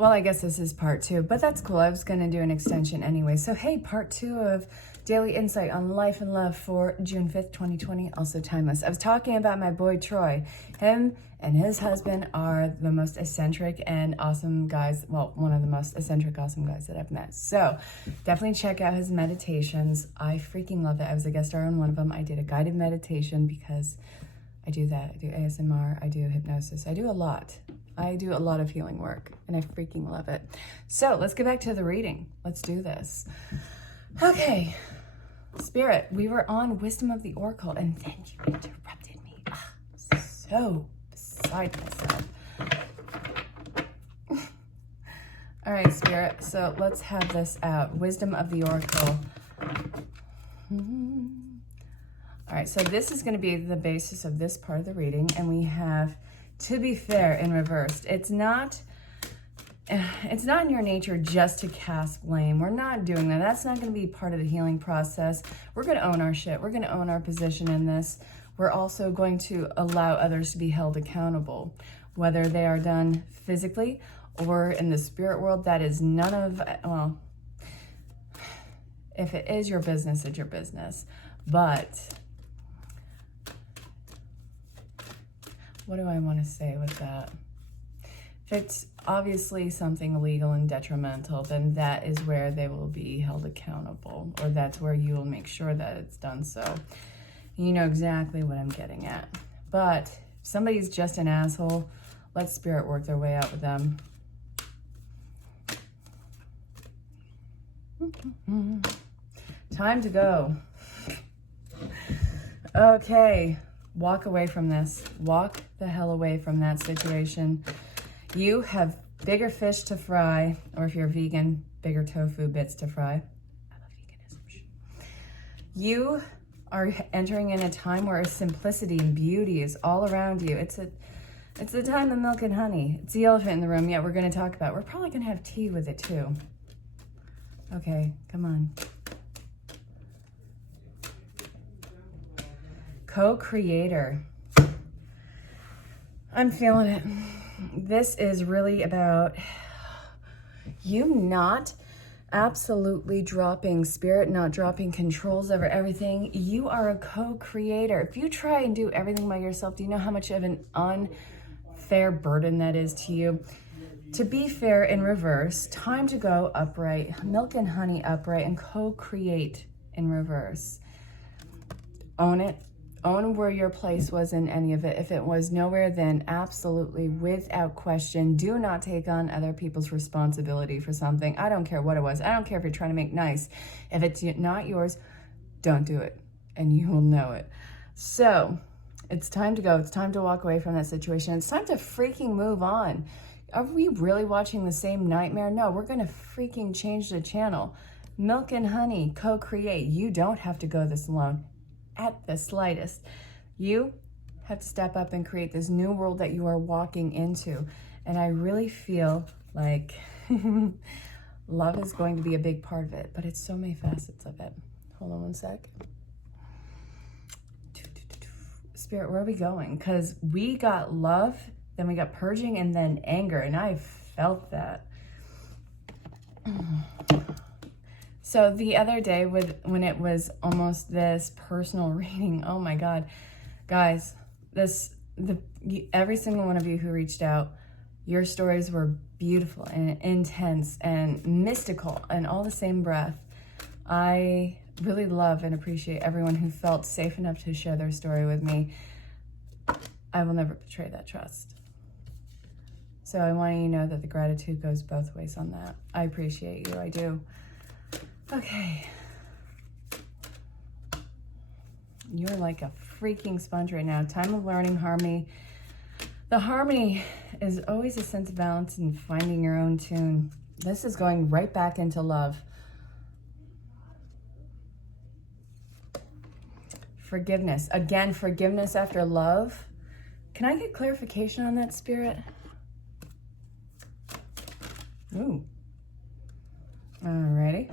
Well, I guess this is part 2, but that's cool. I was going to do an extension anyway. So, hey, part 2 of Daily Insight on Life and Love for June 5th, 2020, also timeless. I was talking about my boy, Troy. Him and his husband are the most eccentric and awesome guys. Well, one of the most eccentric, awesome guys that I've met. So, definitely check out his meditations. I freaking love it. I was a guest star on one of them. I did a guided meditation because I do that. I do ASMR. I do hypnosis. I do a lot. I do a lot of healing work, and I freaking love it. So let's get back to the reading. Let's do this. Okay, Spirit, we were on Wisdom of the Oracle, and then you interrupted me. So beside myself. All right, Spirit, so let's have this out. Wisdom of the Oracle. All right, so this is going to be the basis of this part of the reading, and we have to be fair in reversed. It's not in your nature just to cast blame. We're not doing that. That's not going to be part of the healing process. We're going to own our shit. We're going to own our position in this. We're also going to allow others to be held accountable, whether they are done physically or in the spirit world. That is none of, well, if it is your business, it's your business. But what do I want to say with that? If it's obviously something illegal and detrimental, then that is where they will be held accountable, or that's where you will make sure that it's done so. You know exactly what I'm getting at. But if somebody's just an asshole, let Spirit work their way out with them. Time to go. Okay. Walk away from this. Walk the hell away from that situation. You have bigger fish to fry, or if you're vegan, bigger tofu bits to fry. I love veganism. You are entering in a time where simplicity and beauty is all around you. It's the time of milk and honey. It's the elephant in the room. Yeah, we're going to talk about. We're probably going to have tea with it too. Okay, come on. Co-creator. I'm feeling it. This is really about you not absolutely dropping Spirit, not dropping controls over everything. You are a co-creator. If you try and do everything by yourself, do you know how much of an unfair burden that is to you? To be fair in reverse, time to go upright, milk and honey upright, and co-create in reverse. Own it. Own where your place was in any of it. If it was nowhere, then absolutely, without question, do not take on other people's responsibility for something. I don't care what it was. I don't care if you're trying to make nice. If it's not yours, don't do it, and you will know it. So it's time to go. It's time to walk away from that situation. It's time to freaking move on. Are we really watching the same nightmare? No, we're going to freaking change the channel. Milk and honey, co-create. You don't have to go this alone. At the slightest, you have to step up and create this new world that you are walking into. And I really feel like love is going to be a big part of it, but it's so many facets of it. Hold on one sec. Spirit, where are we going? Because we got love, then we got purging, and then anger, and I felt that. So the other day when it was almost this personal reading, oh my God, guys, every single one of you who reached out, your stories were beautiful and intense and mystical and all the same breath. I really love and appreciate everyone who felt safe enough to share their story with me. I will never betray that trust. So I want you to know that the gratitude goes both ways on that. I appreciate you, I do. Okay. You're like a freaking sponge right now. Time of learning harmony. The harmony is always a sense of balance and finding your own tune. This is going right back into love. Forgiveness. Again, forgiveness after love. Can I get clarification on that, Spirit? Ooh. Alrighty.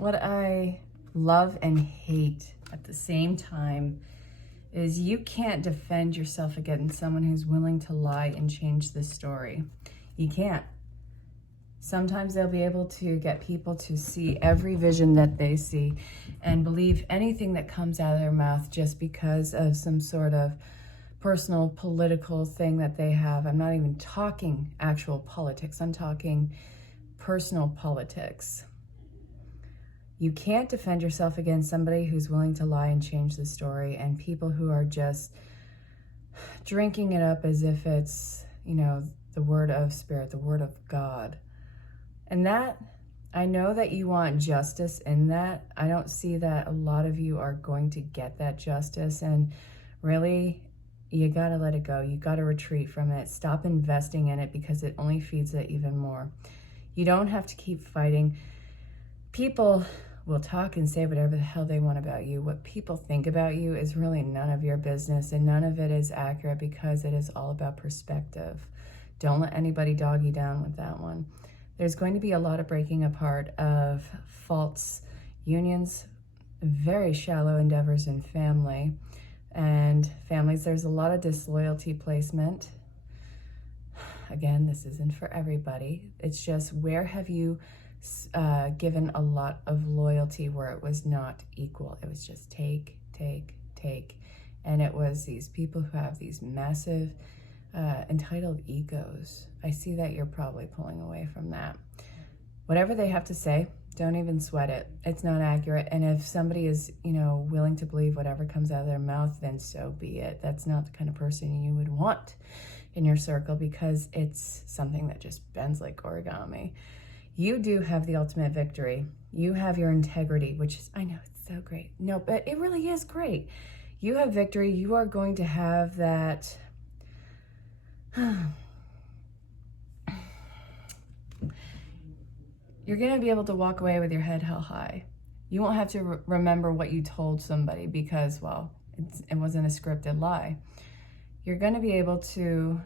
What I love and hate at the same time is you can't defend yourself against someone who's willing to lie and change the story. You can't. Sometimes they'll be able to get people to see every vision that they see and believe anything that comes out of their mouth just because of some sort of personal political thing that they have. I'm not even talking actual politics. I'm talking personal politics. You can't defend yourself against somebody who's willing to lie and change the story, and people who are just drinking it up as if it's, you know, the word of spirit, the word of God. And that, I know that you want justice in that. I don't see that a lot of you are going to get that justice, and really, you gotta let it go. You gotta retreat from it. Stop investing in it because it only feeds it even more. You don't have to keep fighting. People will talk and say whatever the hell they want about you. What people think about you is really none of your business, and none of it is accurate because it is all about perspective. Don't let anybody dog you down with that one. There's going to be a lot of breaking apart of false unions, very shallow endeavors in family. And families, there's a lot of disloyalty placement. Again, this isn't for everybody. It's just, where have you given a lot of loyalty where it was not equal? It was just take, take, take. And it was these people who have these massive entitled egos. I see that you're probably pulling away from that. Whatever they have to say, don't even sweat it. It's not accurate. And if somebody is, you know, willing to believe whatever comes out of their mouth, then so be it. That's not the kind of person you would want in your circle, because it's something that just bends like origami. You do have the ultimate victory. You have your integrity, which is, I know it's so great. No, but it really is great. You have victory. You are going to have that. You're going to be able to walk away with your head held high. You won't have to remember what you told somebody because, well, it wasn't a scripted lie. You're going to be able to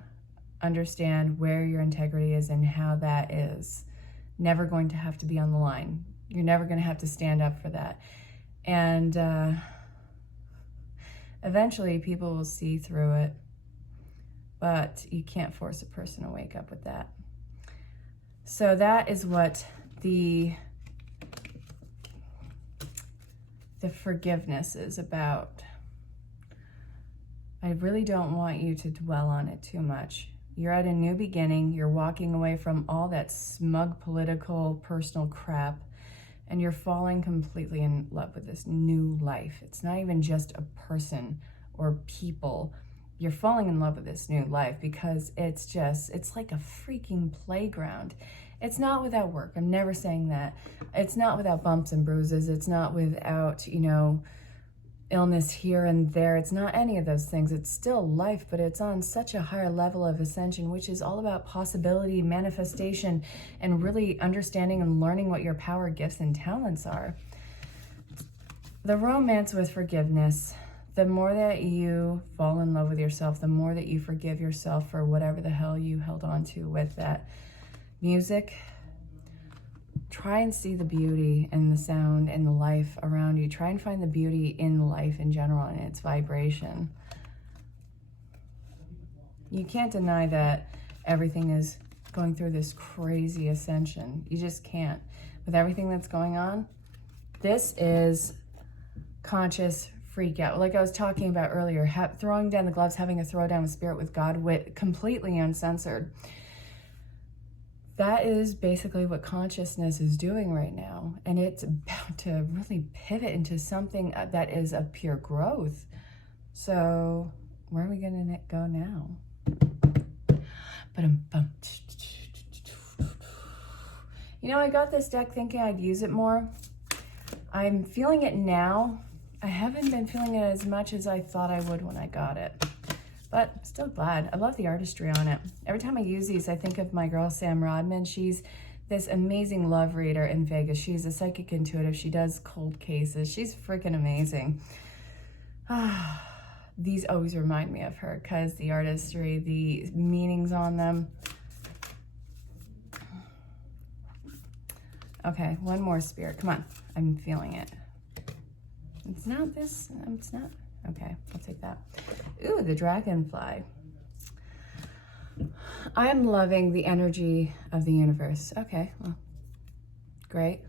understand where your integrity is and how that is never going to have to be on the line. You're never going to have to stand up for that. And eventually people will see through it, but you can't force a person to wake up with that. So that is what the forgiveness is about. I really don't want you to dwell on it too much. You're at a new beginning. You're walking away from all that smug political, personal crap, and you're falling completely in love with this new life. It's not even just a person or people. You're falling in love with this new life because it's like a freaking playground. It's not without work. I'm never saying that. It's not without bumps and bruises. It's not without, you know, illness here and there. It's not any of those things. It's still life, but it's on such a higher level of ascension, which is all about possibility, manifestation, and really understanding and learning what your power, gifts, and talents are. The romance with forgiveness, the more that you fall in love with yourself, the more that you forgive yourself for whatever the hell you held on to with that music. Try and see the beauty in the sound and the life around you. Try and find the beauty in life in general and its vibration. You can't deny that everything is going through this crazy ascension. You just can't. With everything that's going on, this is conscious freak out. Like I was talking about earlier, throwing down the gloves, having a throwdown with spirit, with God, with completely uncensored. That is basically what consciousness is doing right now. And it's about to really pivot into something that is of pure growth. So where are we going to go now? You know, I got this deck thinking I'd use it more. I'm feeling it now. I haven't been feeling it as much as I thought I would when I got it. But I'm still glad. I love the artistry on it. Every time I use these, I think of my girl, Sam Rodman. She's this amazing love reader in Vegas. She's a psychic intuitive. She does cold cases. She's freaking amazing. These always remind me of her because the artistry, the meanings on them. Okay, one more, Spirit. Come on. I'm feeling it. It's not this. It's not. Okay, I'll take that. Ooh, the dragonfly. I am loving the energy of the universe. Okay, well, great.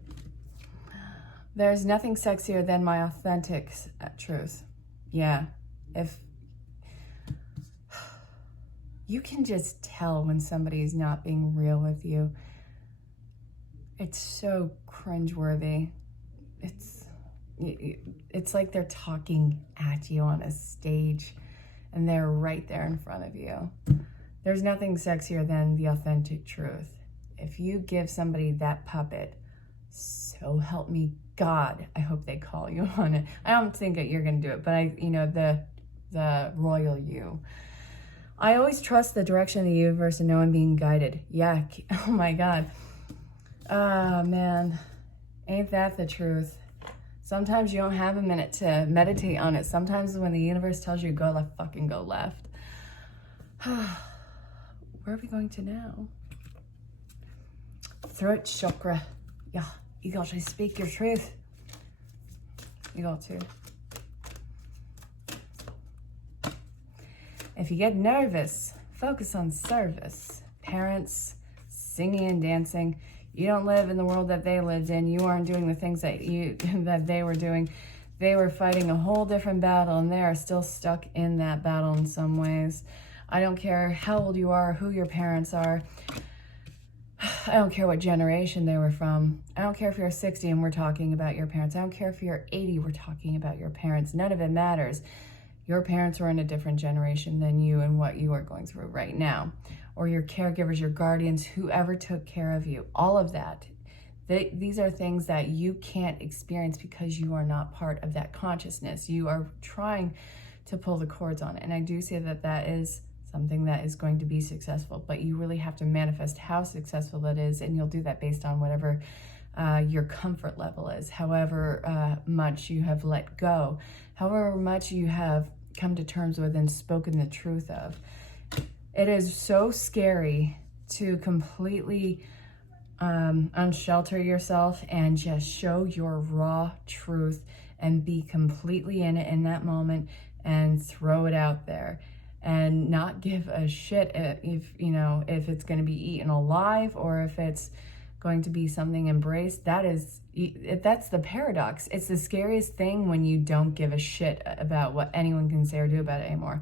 There's nothing sexier than my authentic truth. Yeah, if you can just tell when somebody's not being real with you. It's so cringeworthy. It's like they're talking at you on a stage and they're right there in front of you. There's nothing sexier than the authentic truth. If you give somebody that puppet, so help me God, I hope they call you on it. I don't think that you're going to do it, but the royal you. I always trust the direction of the universe and know I'm being guided. Yeah, oh my God. Oh man, ain't that the truth? Sometimes you don't have a minute to meditate on it. Sometimes when the universe tells you go left, fucking go left. Where are we going to now? Throat chakra. Yeah, you got to speak your truth. You got to. If you get nervous, focus on service. Parents, singing and dancing. You don't live in the world that they lived in. You aren't doing the things that they were doing. They were fighting a whole different battle, and they are still stuck in that battle in some ways. I don't care how old you are, who your parents are. I don't care what generation they were from. I don't care if you're 60 and we're talking about your parents. I don't care if you're 80, we're talking about your parents. None of it matters. Your parents were in a different generation than you and what you are going through right now. Or your caregivers, your guardians, whoever took care of you. All of that. These are things that you can't experience because you are not part of that consciousness. You are trying to pull the cords on it. And I do say that that is something that is going to be successful, but you really have to manifest how successful that is, and you'll do that based on whatever your comfort level is, however much you have let go, however much you have come to terms with and spoken the truth of. It is so scary to completely unshelter yourself and just show your raw truth and be completely in it in that moment and throw it out there and not give a shit if it's going to be eaten alive or if it's going to be something embraced. That's the paradox. It's the scariest thing when you don't give a shit about what anyone can say or do about it anymore.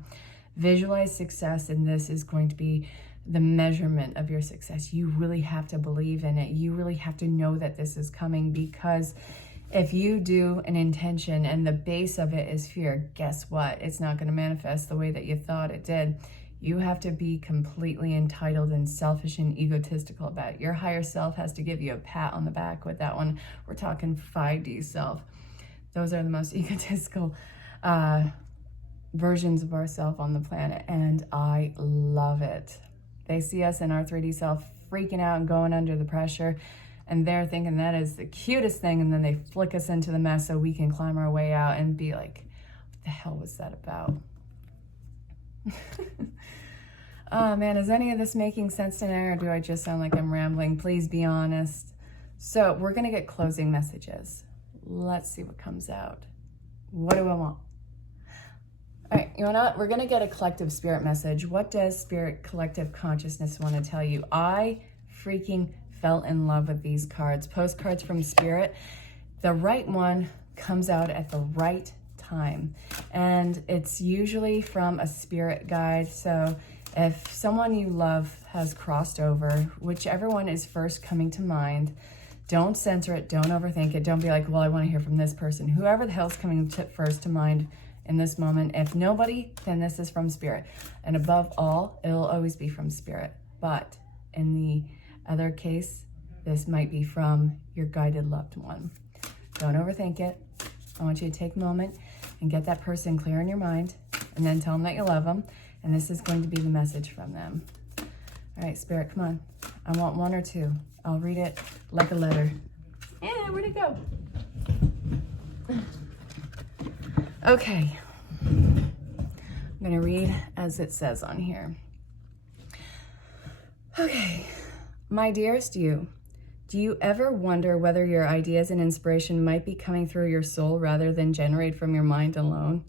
Visualize success, and this is going to be the measurement of your success. You really have to believe in it. You really have to know that this is coming, because if you do an intention and the base of it is fear, guess what? It's not going to manifest the way that you thought it did. You have to be completely entitled and selfish and egotistical about it. Your higher self has to give you a pat on the back with that one. We're talking 5D self. Those are the most egotistical versions of ourselves on the planet, and I love it. They see us in our 3D self freaking out and going under the pressure, and they're thinking that is the cutest thing, and then they flick us into the mess so we can climb our way out and be like, what the hell was that about? Oh man, is any of this making sense tonight, or do I just sound like I'm rambling? Please be honest. So we're gonna get closing messages. Let's see what comes out. What do I want? All right, you know what? We're gonna get a collective spirit message. What does spirit collective consciousness want to tell you? I freaking fell in love with these cards. Postcards from spirit. The right one comes out at the right time, and it's usually from a spirit guide. So if someone you love has crossed over, whichever one is first coming to mind, don't censor it, don't overthink it, don't be like, well, I want to hear from this person. Whoever the hell's coming first to mind in this moment, if nobody, then this is from spirit. And above all, it'll always be from spirit. But in the other case, this might be from your guided loved one. Don't overthink it. I want you to take a moment and get that person clear in your mind, and then tell them that you love them. And this is going to be the message from them. All right, spirit, come on. I want one or two. I'll read it like a letter. Yeah, where'd it go? Okay. I'm gonna read as it says on here. Okay. My dearest you, Do you ever wonder whether your ideas and inspiration might be coming through your soul rather than generate from your mind alone?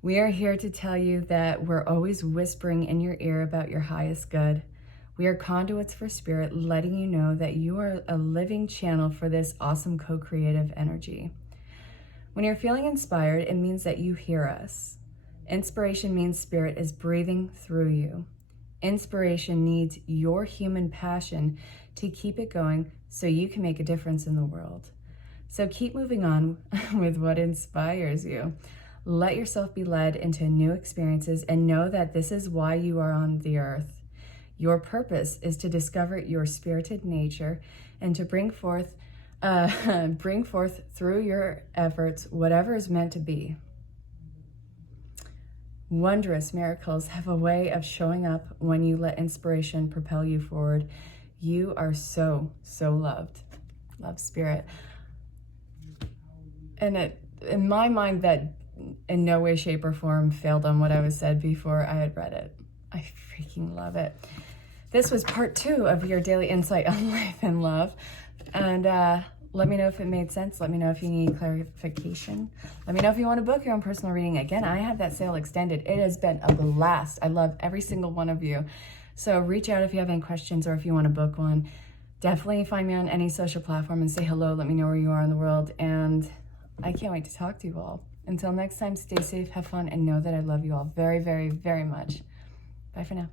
We are here to tell you that we're always whispering in your ear about your highest good. We are conduits for spirit, letting you know that you are a living channel for this awesome co-creative energy. When you're feeling inspired, it means that you hear us. Inspiration means spirit is breathing through you. Inspiration needs your human passion to keep it going so you can make a difference in the world. So keep moving on with what inspires you. Let yourself be led into new experiences and know that this is why you are on the earth. Your purpose is to discover your spirited nature and to bring forth through your efforts whatever is meant to be. Wondrous miracles have a way of showing up when you let inspiration propel you forward. You are so, so loved. Love, Spirit. And in my mind, that in no way, shape, or form failed on what I was said before I had read it. I freaking love it. This was part 2 of your daily insight on life and love. And let me know if it made sense. Let me know if you need clarification. Let me know if you want to book your own personal reading. Again, I have that sale extended. It has been a blast. I love every single one of you. So reach out if you have any questions or if you want to book one. Definitely find me on any social platform and say hello. Let me know where you are in the world. And I can't wait to talk to you all. Until next time, stay safe, have fun, and know that I love you all very, very, very much. Bye for now.